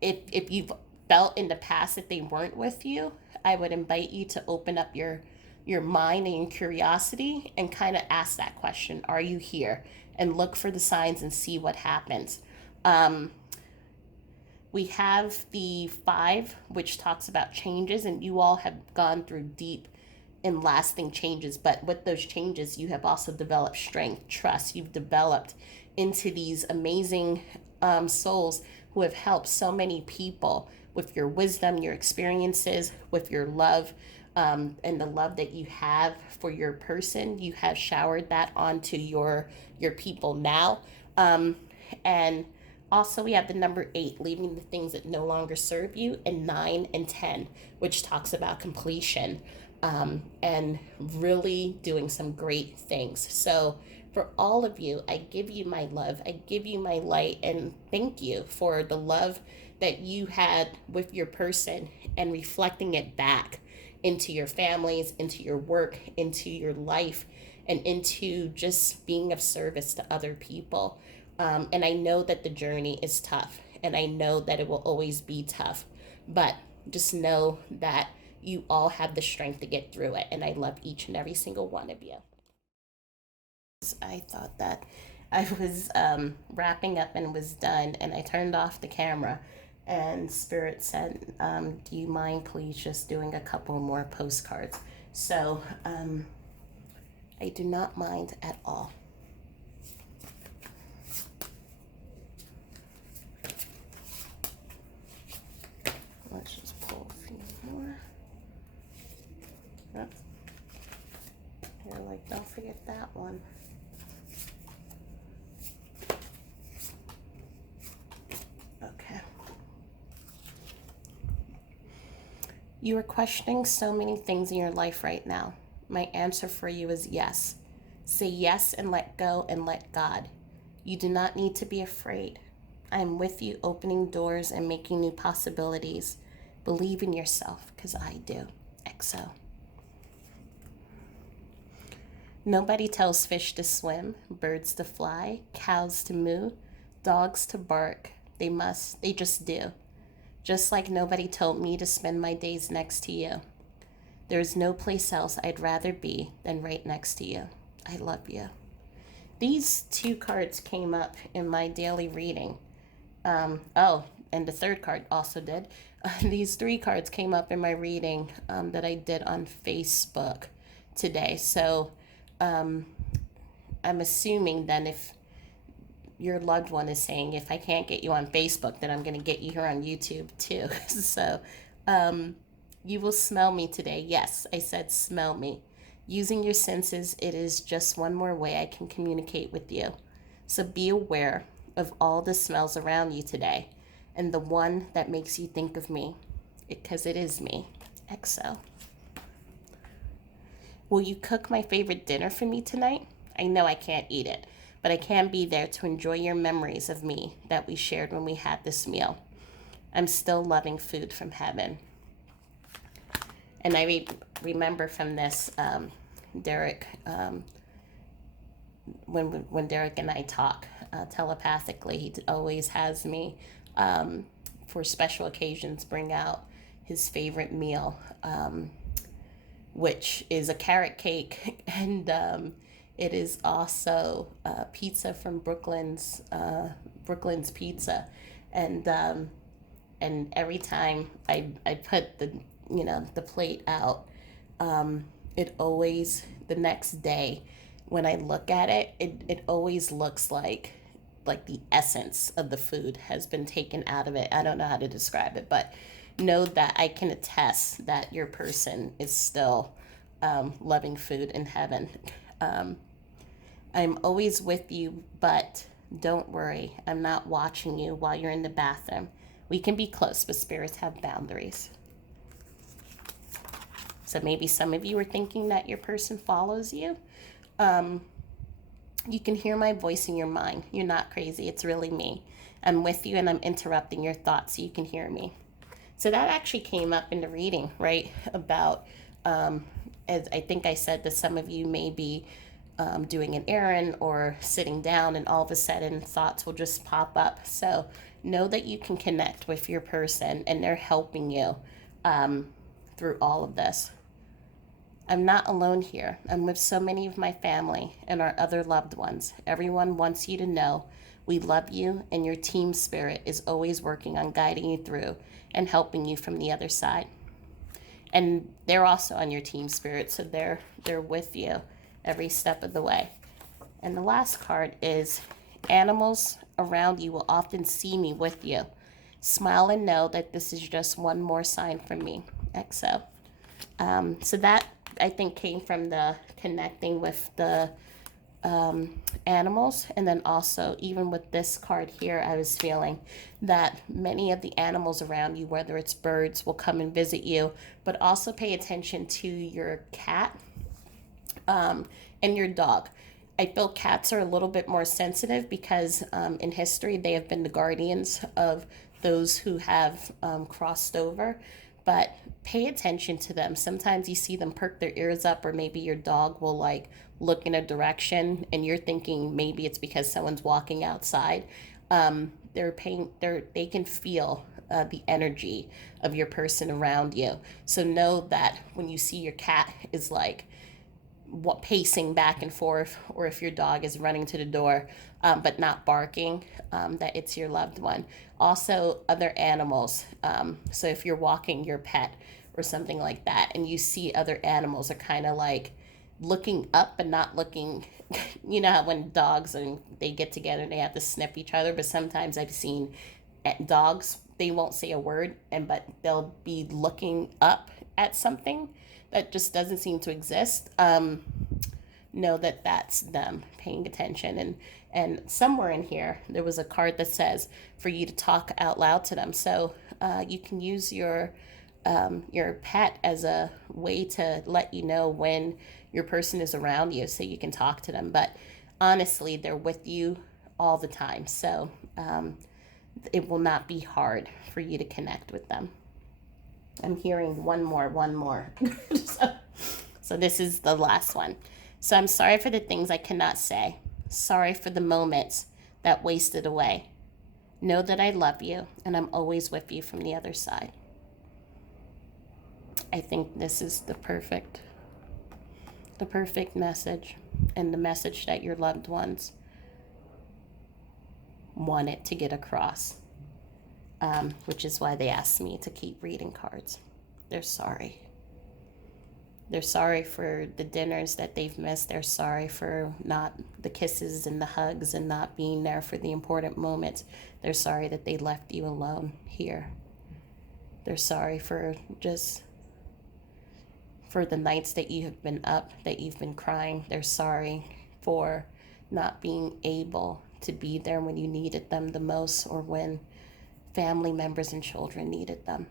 if you've felt in the past that they weren't with you, I would invite you to open up your mind and your curiosity and kind of ask that question, are you here? And look for the signs and see what happens. We have the 5, which talks about changes, and you all have gone through deep and lasting changes. But with those changes, you have also developed strength, trust. You've developed into these amazing souls who have helped so many people with your wisdom, your experiences, with your love, and the love that you have for your person. You have showered that onto your people now. And also, we have the number 8, leaving the things that no longer serve you, and 9 and 10, which talks about completion, and really doing some great things. So for all of you, I give you my love. I give you my light, and thank you for the love that you had with your person and reflecting it back into your families, into your work, into your life, and into just being of service to other people. And I know that the journey is tough, and I know that it will always be tough, but just know that you all have the strength to get through it, and I love each and every single one of you. I thought that I was wrapping up and was done, and I turned off the camera, and Spirit said, do you mind please just doing a couple more postcards? So I do not mind at all. Let's just pull a few more. Oops. You're like, don't forget that one. Okay. You are questioning so many things in your life right now. My answer for you is yes. Say yes and let go and let God. You do not need to be afraid. I am with you, opening doors and making new possibilities. Believe in yourself, because I do. XO. Nobody tells fish to swim, birds to fly, cows to moo, dogs to bark, They must. They just do. Just like nobody told me to spend my days next to you. There is no place else I'd rather be than right next to you. I love you. These two cards came up in my daily reading. Oh, and the third card also did. These three cards came up in my reading that I did on Facebook today. So I'm assuming then if your loved one is saying, if I can't get you on Facebook, then I'm going to get you here on YouTube too. So you will smell me today. Yes, I said smell me. Using your senses, it is just one more way I can communicate with you. So be aware of all the smells around you today and the one that makes you think of me, because it is me. XO. Will you cook my favorite dinner for me tonight? I know I can't eat it, but I can be there to enjoy your memories of me that we shared when we had this meal. I'm still loving food from heaven. And I remember from this, Derek, when Derek and I talk telepathically, he always has me, for special occasions, bring out his favorite meal, which is a carrot cake, and it is also pizza from Brooklyn's Pizza, and every time I put the plate out, it always, the next day when I look at it, it always looks like the essence of the food has been taken out of it. I don't know how to describe it, but know that I can attest that your person is still loving food in heaven. I'm always with you, but don't worry, I'm not watching you while you're in the bathroom. We can be close, but spirits have boundaries. So maybe some of you are thinking that your person follows you. You can hear my voice in your mind. You're not crazy. It's really me. I'm with you and I'm interrupting your thoughts so you can hear me. So that actually came up in the reading, right? About, as I think I said, that some of you may be doing an errand or sitting down, and all of a sudden thoughts will just pop up. So know that you can connect with your person and they're helping you through all of this. I'm not alone here. I'm with so many of my family and our other loved ones. Everyone wants you to know we love you, and your team spirit is always working on guiding you through and helping you from the other side. And they're also on your team spirit, so they're with you every step of the way. And the last card is, animals around you will often see me with you. Smile and know that this is just one more sign from me. XO. So that, I think, came from the connecting with the animals. And then also, even with this card here, I was feeling that many of the animals around you, whether it's birds, will come and visit you, but also pay attention to your cat and your dog. I feel cats are a little bit more sensitive because in history they have been the guardians of those who have crossed over. But pay attention to them. Sometimes you see them perk their ears up, or maybe your dog will look in a direction and you're thinking maybe it's because someone's walking outside. They can feel the energy of your person around you. So know that when you see your cat is pacing back and forth, or if your dog is running to the door but not barking, that it's your loved one. Also, other animals. So if you're walking your pet or something like that, and you see other animals are kind of looking up but not looking, you know how when dogs and they get together and they have to sniff each other, but sometimes I've seen dogs, they won't say a word, but they'll be looking up at something that just doesn't seem to exist. Know that that's them paying attention. And somewhere in here there was a card that says for you to talk out loud to them. So you can use your pet as a way to let you know when your person is around you, so you can talk to them. But honestly, they're with you all the time, so it will not be hard for you to connect with them. I'm hearing one more. So this is the last one. So I'm sorry for the things I cannot say. Sorry for the moments that wasted away. Know that I love you and I'm always with you from the other side. I think this is the perfect message, and the message that your loved ones wanted to get across, which is why they asked me to keep reading cards. They're sorry. They're sorry for the dinners that they've missed. They're sorry for not the kisses and the hugs and not being there for the important moments. They're sorry that they left you alone here. They're sorry for the nights that you have been up, that you've been crying. They're sorry for not being able to be there when you needed them the most, or when family members and children needed them.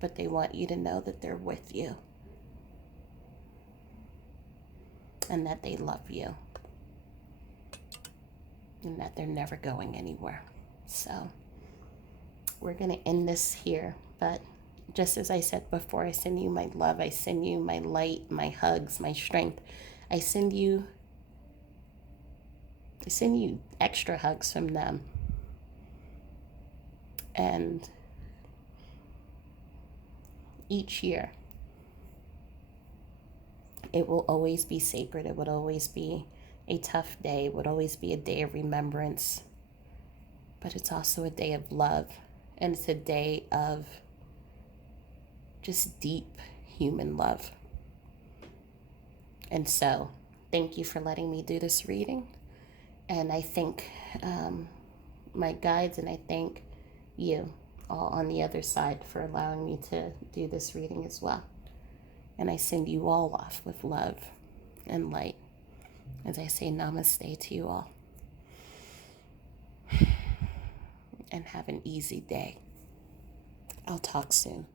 But they want you to know that they're with you and that they love you and that they're never going anywhere. So we're going to end this here, but just as I said before, I send you my love, I send you my light, my hugs, my strength. I send you extra hugs from them. And each year, it will always be sacred. It would always be a tough day. It would always be a day of remembrance. But it's also a day of love. And it's a day of just deep human love. And so, thank you for letting me do this reading. And I thank my guides, and I thank you all on the other side for allowing me to do this reading as well. And I send you all off with love and light as I say namaste to you all. And have an easy day. I'll talk soon.